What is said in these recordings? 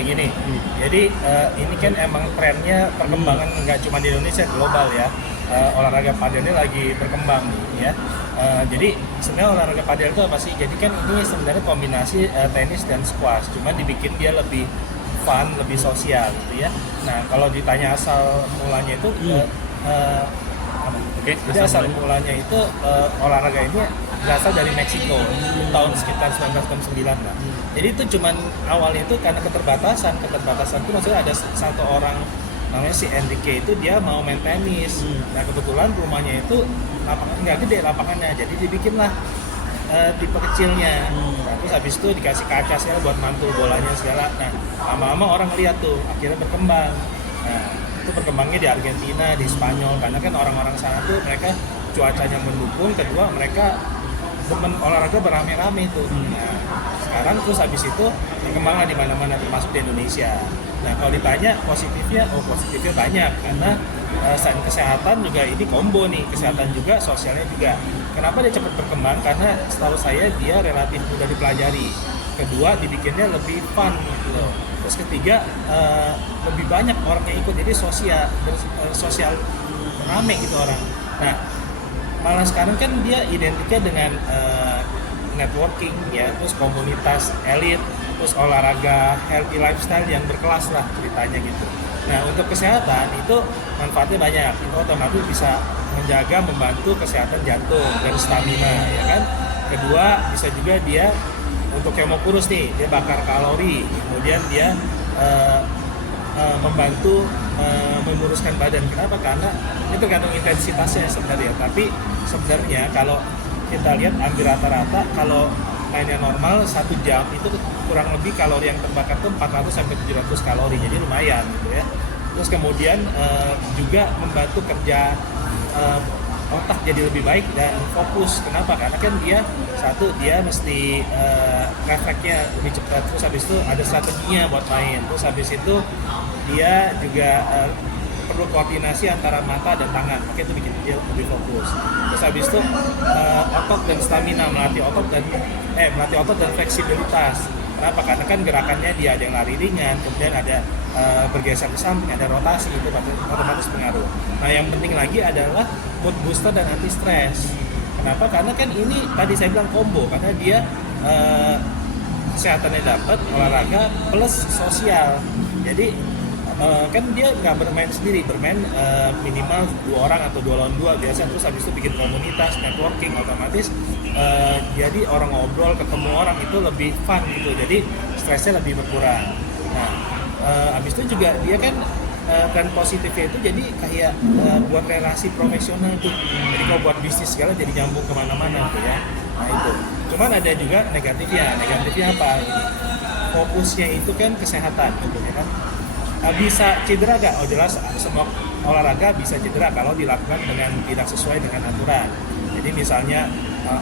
kayak gini. Jadi ini kan emang trennya perkembangan nggak cuma di Indonesia, global ya. Olahraga padel ini lagi berkembang nih ya. Jadi sebenarnya olahraga padel itu apa sih? Jadi kan ini sebenarnya kombinasi tenis dan squash, cuman dibikin dia lebih fun, lebih sosial gitu ya. Nah kalau ditanya asal mulanya itu Oke, jadi asal mulanya itu olahraga ini berasal dari Meksiko tahun sekitar 1969 lah. Jadi itu cuman awalnya itu karena keterbatasan itu maksudnya ada satu orang namanya si Enrique itu dia mau main tenis. Nah kebetulan rumahnya itu lapangan nggak gede lapangannya, jadi dibikinlah tipe kecilnya. Nah, terus habis itu dikasih kaca segala buat mantul bolanya segala. Nah lama-lama orang lihat tuh akhirnya berkembang. Nah itu berkembangnya di Argentina, di Spanyol, karena kan orang-orang sana tuh mereka cuacanya mendukung, kedua mereka demen olahraga beramai-ramai tuh. Nah sekarang terus habis itu berkembanglah di mana-mana termasuk di Indonesia. Nah kalau ditanya positifnya banyak karena selain kesehatan juga ini combo nih, kesehatan juga, sosialnya juga. Kenapa dia cepat berkembang? Karena setahu saya dia relatif mudah dipelajari. Kedua dibikinnya lebih fun gitu loh. Terus ketiga lebih banyak orang yang ikut, jadi sosial rame gitu orang. Nah malah sekarang kan dia identiknya dengan networking ya, terus komunitas elit, terus olahraga healthy lifestyle yang berkelas lah ceritanya gitu. Nah untuk kesehatan itu manfaatnya banyak, itu otomatis bisa menjaga, membantu kesehatan jantung dan stamina ya kan. Kedua bisa juga dia untuk yang mau kurus nih, dia bakar kalori, kemudian dia membantu memuruskan badan. Kenapa? Karena itu tergantung intensitasnya sebenarnya. Tapi sebenarnya kalau kita lihat hampir rata-rata kalau mainnya normal 1 jam itu kurang lebih kalori yang terbakar tuh 400 sampai 700 kalori. Jadi lumayan gitu ya. Terus kemudian juga membantu kerja otak jadi lebih baik dan fokus. Kenapa? Karena kan dia mesti refleksnya lebih cepat. Terus habis itu ada strateginya buat main. Terus habis itu dia juga perlu koordinasi antara mata dan tangan. Makanya itu bikin dia lebih fokus. Terus habis itu otot dan stamina, melatih otot dan fleksibilitas. Kenapa? Karena kan gerakannya dia ada yang lari ringan, kemudian ada bergeser ke samping, ada rotasi, itu otomatis pengaruh. Nah yang penting lagi adalah mood booster dan anti stres. Kenapa? Karena kan ini tadi saya bilang combo, karena dia kesehatannya dapat, olahraga plus sosial. Jadi kan dia nggak bermain sendiri, bermain minimal 2 orang atau 2 lawan 2 biasa, terus habis itu bikin komunitas, networking, otomatis jadi orang ngobrol, ketemu orang itu lebih fun gitu, jadi stresnya lebih berkurang. Nah habis itu juga dia kan tren positifnya itu jadi kayak buat relasi profesional tuh, jadi kalau buat bisnis segala jadi nyambung kemana-mana tuh ya. Nah itu, cuman ada juga negatifnya apa? Fokusnya itu kan kesehatan gitu ya kan. Bisa cedera gak? Oh jelas semua olahraga bisa cedera kalau dilakukan dengan tidak sesuai dengan aturan. Jadi misalnya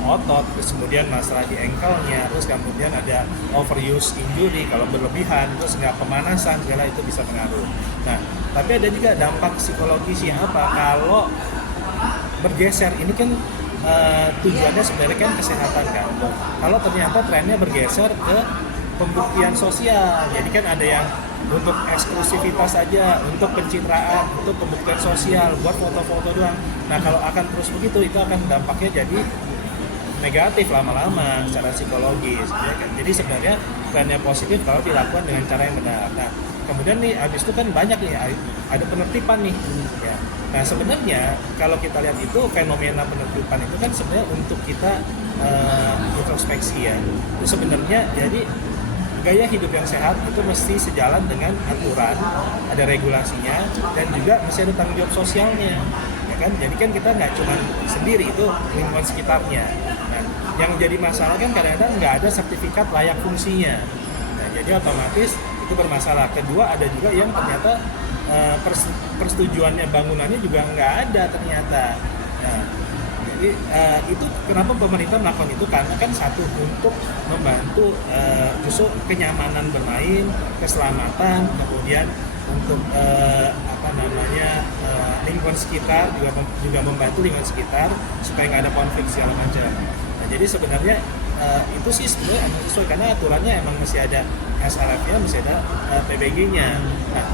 otot, terus kemudian masalah di ankle-nya, terus kemudian ada overuse injury kalau berlebihan, terus nggak pemanasan segala itu bisa pengaruh. Nah tapi ada juga dampak psikologisnya apa? Kalau bergeser ini kan tujuannya sebenarnya kan kesehatan kan. Kalau ternyata trennya bergeser ke pembuktian sosial, jadi kan ada yang untuk eksklusivitas saja, untuk pencitraan, untuk pembuktian sosial, buat foto-foto doang. Nah kalau akan terus begitu, itu akan dampaknya jadi negatif lama-lama secara psikologis ya kan? Jadi sebenarnya trennya positif kalau dilakukan dengan cara yang benar. Nah kemudian nih habis itu kan banyak nih ada penertiban nih ya. Nah sebenarnya kalau kita lihat itu fenomena penertiban itu kan sebenarnya untuk kita introspeksi ya. Itu sebenarnya jadi gaya hidup yang sehat itu mesti sejalan dengan aturan, ada regulasinya, dan juga mesti ada tanggung jawab sosialnya, ya kan? Jadi kan kita nggak cuma sendiri, itu lingkungan sekitarnya. Nah, yang jadi masalah kan kadang-kadang nggak ada sertifikat layak fungsinya. Nah, jadi otomatis itu bermasalah. Kedua ada juga yang ternyata persetujuannya bangunannya juga nggak ada ternyata. Nah, jadi itu kenapa pemerintah melakukan itu, karena kan satu untuk membantu justru kenyamanan bermain, keselamatan, kemudian untuk lingkungan sekitar juga membantu lingkungan sekitar supaya nggak ada konflik segala macam. Nah, jadi sebenarnya itu sih sebenarnya emang sesuai karena aturannya emang masih ada SRF-nya, masih ada PBG-nya. Nah,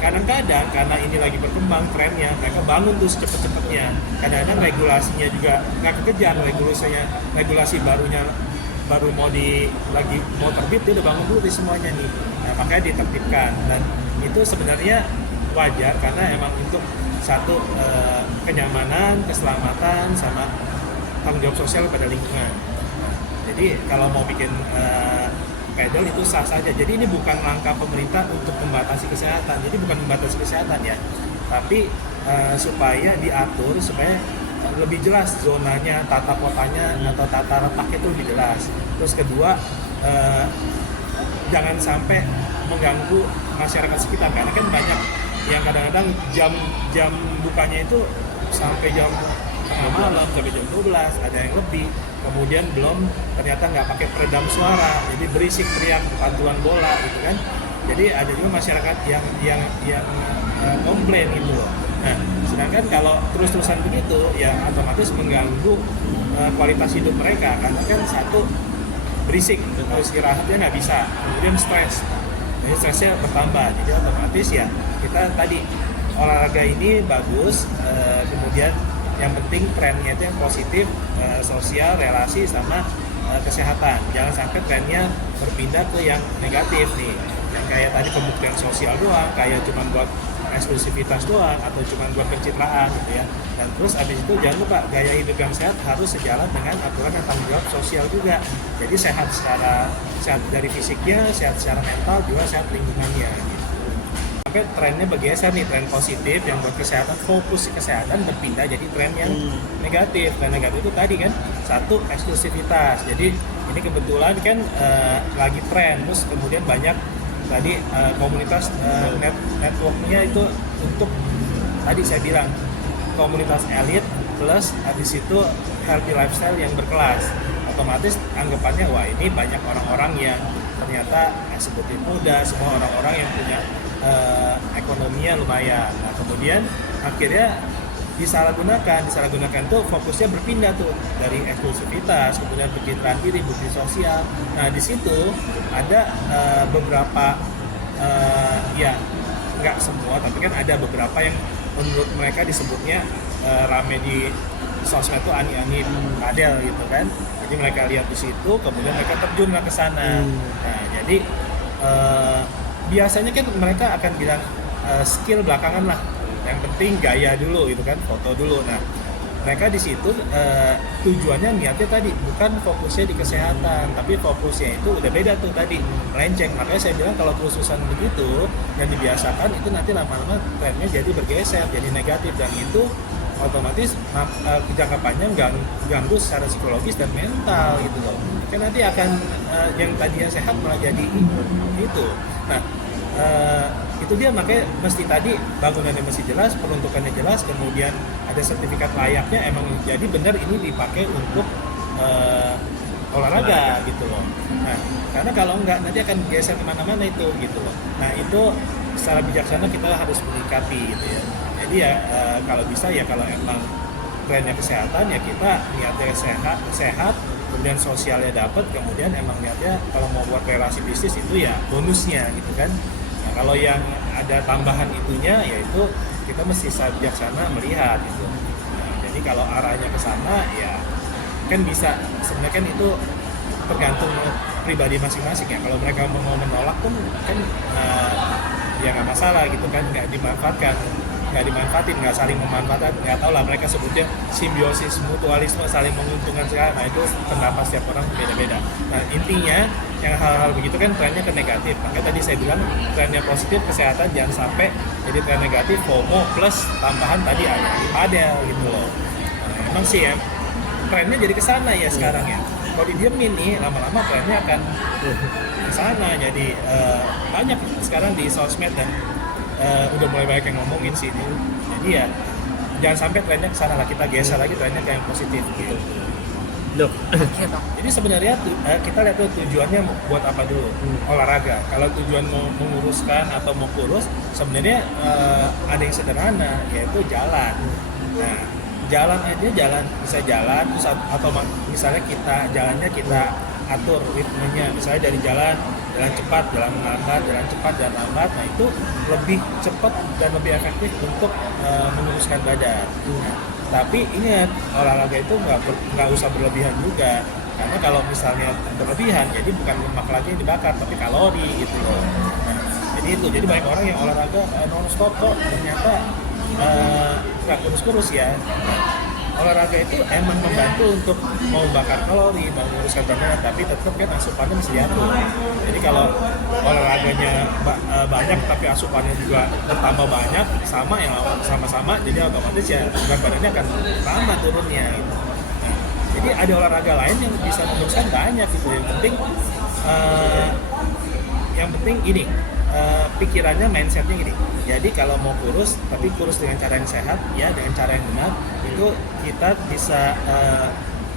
kadang-kadang karena ini lagi berkembang trennya, mereka bangun tuh secepat-cepatnya. Kadang-kadang regulasinya juga nggak kekejar, regulasi barunya baru lagi mau terbit, dia udah bangun dulu di semuanya nih. Nah, makanya ditertibkan, dan itu sebenarnya wajar karena emang untuk satu kenyamanan, keselamatan, sama tanggung jawab sosial pada lingkungan. Nah, jadi kalau mau bikin pedal itu sah saja. Jadi ini bukan langkah pemerintah untuk membatasi kesehatan. Jadi bukan membatasi kesehatan ya, tapi supaya diatur supaya lebih jelas zonanya, tata kotanya atau tata letaknya itu lebih jelas. Terus kedua, jangan sampai mengganggu masyarakat sekitar karena kan banyak yang kadang-kadang jam bukanya itu sampai jam tengah malam, sampai jam 12, ada yang lebih. Kemudian belum ternyata nggak pakai peredam suara, jadi berisik teriak pantulan bola gitu kan. Jadi ada juga masyarakat yang komplain gitu loh. Nah, sedangkan kalau terus-terusan begitu ya otomatis mengganggu kualitas hidup mereka karena kan satu berisik, terus istirahatnya nggak bisa, kemudian stres, jadi stresnya bertambah. Jadi otomatis ya kita tadi olahraga ini bagus, kemudian yang penting trennya itu yang positif, sosial, relasi, sama kesehatan. Jangan sampai trennya berpindah ke yang negatif nih, yang kayak tadi pembuktian sosial doang, kayak cuma buat eksklusivitas doang atau cuma buat pencitraan gitu ya. Dan terus abis itu jangan lupa gaya hidup yang sehat harus sejalan dengan aturan dan tanggung jawab sosial juga. Jadi sehat dari fisiknya, sehat secara mental, juga sehat lingkungannya gitu. Sampai trennya bergeser nih, tren positif yang buat kesehatan, fokus kesehatan berpindah jadi tren yang negatif. Tren negatif itu tadi kan satu, eksklusivitas. Jadi ini kebetulan kan lagi tren, terus kemudian banyak tadi komunitas networknya itu untuk tadi saya bilang komunitas elit plus habis itu healthy lifestyle yang berkelas. Otomatis anggapannya wah ini banyak orang-orang yang ternyata eksekutif muda, semua orang-orang yang punya ekonominya lumayan. Nah kemudian akhirnya disalahgunakan tuh fokusnya berpindah tuh dari eksklusivitas, kemudian pencitraan diri, bukti sosial. Nah di situ ada beberapa ya nggak semua, tapi kan ada beberapa yang menurut mereka disebutnya rame di sosmed tuh ani-ani padel gitu kan. Jadi mereka lihat di situ, kemudian mereka terjunlah ke sana. Nah jadi biasanya kan mereka akan bilang skill belakangan lah, yang penting gaya dulu gitu kan, foto dulu. Nah mereka di situ tujuannya niatnya tadi bukan fokusnya di kesehatan, tapi fokusnya itu udah beda tuh tadi, melenceng. Makanya saya bilang kalau terusan begitu dan dibiasakan itu nanti lama-lama trennya jadi bergeser, jadi negatif, dan itu otomatis jangka panjang ganggu secara psikologis dan mental gitu loh. Kan nanti akan yang tadinya sehat malah jadi itu. Nah itu dia, makanya mesti tadi bangunannya mesti jelas, peruntukannya jelas, kemudian ada sertifikat layaknya, emang jadi benar ini dipakai untuk olahraga gitu loh. Nah karena kalau enggak nanti akan geser kemana-mana itu gitu loh. Nah itu secara bijaksana kita harus menyikapi gitu ya. Jadi ya kalau bisa ya kalau emang trennya kesehatan ya kita niatnya sehat, kemudian sosialnya dapat, kemudian emang niatnya kalau mau buat relasi bisnis itu ya bonusnya gitu kan. Nah, kalau yang ada tambahan itunya yaitu kita mesti bijaksana melihat gitu. Nah, jadi kalau arahnya ke sana ya kan bisa, sebenarnya kan itu tergantung pribadi masing-masing ya. Kalau mereka mau menolak pun kan ya nggak masalah gitu kan, nggak dimanfaatin, nggak saling memanfaatkan, nggak tahu lah mereka sebutnya simbiosis mutualisme, saling menguntungkan sekali. Nah itu pendapat setiap orang beda-beda. Nah intinya yang hal-hal begitu kan trennya ke negatif. Makanya tadi saya bilang trennya positif kesehatan, jangan sampai jadi tren negatif FOMO plus tambahan tadi ada padel gitu loh. Nah, emang sih ya trennya jadi kesana ya sekarang ya. Kalau didiemin nih lama-lama trennya akan kesana. Jadi banyak sekarang di sosmed dan udah mulai banyak yang ngomongin sih ini. Jadi ya jangan sampai trennya kesana lah, kita geser lagi trennya ke yang positif gitu. Loh. Jadi sebenarnya kita lihat tuh tujuannya buat apa dulu. Olahraga. Kalau tujuan mau menguruskan atau mau kurus, sebenarnya ada yang sederhana, yaitu jalan. Nah, jalan aja bisa jalan, terus atau misalnya kita jalannya kita atur ritmenya, misalnya dari jalan cepat, jalan lambat, jalan cepat, jalan lambat. Nah itu lebih cepat dan lebih efektif untuk menguruskan badan. Nah, tapi ingat, olahraga itu nggak usah berlebihan juga, karena kalau misalnya berlebihan jadi bukan lemak lagi yang dibakar tapi kalori gitu loh. Nah, jadi banyak orang yang olahraga non-stop kok ternyata nggak kurus-kurus ya. Nah, olahraga itu emang membantu untuk mau bakar kalori, mau menguruskan badan, tapi tetap kan asupannya mesti diatur. Jadi kalau olahraganya banyak tapi asupannya juga bertambah banyak, sama-sama, jadi otomatis ya berat badannya akan lama turunnya gitu. Nah, jadi ada olahraga lain yang bisa menguruskan banyak gitu. Yang penting ini pikirannya, mindsetnya gini. Jadi kalau mau kurus, tapi kurus dengan cara yang sehat, ya dengan cara yang benar, itu kita bisa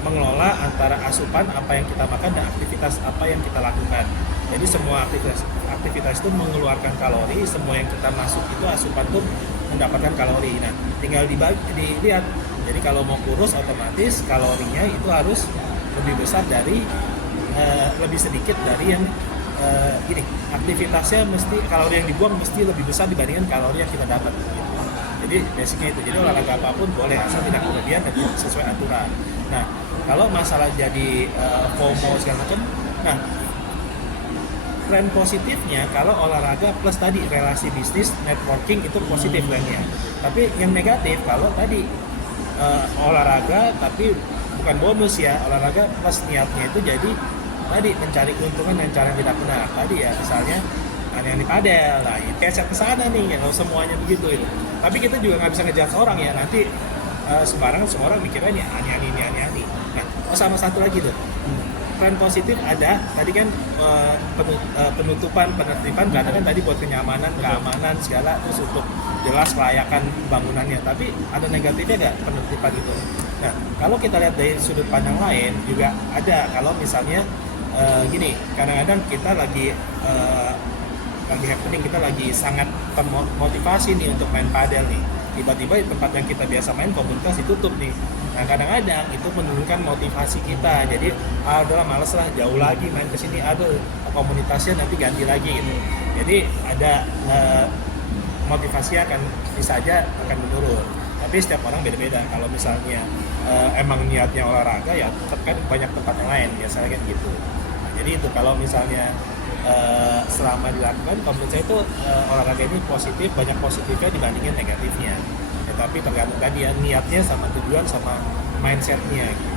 mengelola antara asupan apa yang kita makan dan aktivitas apa yang kita lakukan. Jadi semua aktivitas itu mengeluarkan kalori, semua yang kita masuk itu asupan tuh mendapatkan kalori. Nah, tinggal dilihat. Jadi kalau mau kurus, otomatis kalorinya itu harus lebih besar dari lebih sedikit dari yang gini, aktivitasnya mesti, kalori yang dibuang mesti lebih besar dibandingkan kalori yang kita dapat gitu. Jadi basicnya itu. Jadi olahraga apapun boleh asal tidak berlebihan dan sesuai aturan. Nah, kalau masalah jadi FOMO segala macam, nah tren positifnya kalau olahraga plus tadi relasi bisnis, networking itu positif trennya. Tapi yang negatif kalau tadi olahraga tapi bukan bonus ya, olahraga plus niatnya itu jadi tadi mencari keuntungan dengan cara yang tidak benar. Tadi ya misalnya ada yang di padel, nah ya keset ke sana nih, ya kalau semuanya begitu itu. Tapi kita juga nggak bisa ngejar orang ya, nanti sembarangan semua orang mikirnya nih aneh-aneh. Nah, sama satu lagi tuh, tren positif ada, tadi kan penutupan, penertiban, karena kan tadi buat kenyamanan, keamanan segala, terus untuk jelas kelayakan bangunannya. Tapi ada negatifnya nggak penertiban itu? Nah, kalau kita lihat dari sudut pandang lain juga ada. Kalau misalnya gini, kadang-kadang kita lagi happening, kita lagi sangat termotivasi nih untuk main padel nih. Tiba-tiba di tempat yang kita biasa main komunitas ditutup nih. Nah, kadang-kadang itu menurunkan motivasi kita. Jadi, adalah males lah, jauh lagi main ke sini, komunitasnya nanti ganti lagi gitu. Jadi ada motivasi bisa aja akan menurun. Tapi setiap orang beda-beda. Kalau misalnya emang niatnya olahraga ya tetap kan banyak tempat yang lain biasanya kan gitu. Jadi itu kalau misalnya selama dilakukan, menurut saya itu olahraga ini positif, banyak positifnya dibandingin negatifnya. Tetapi tergantung tadi ya niatnya sama tujuan sama mindsetnya gitu.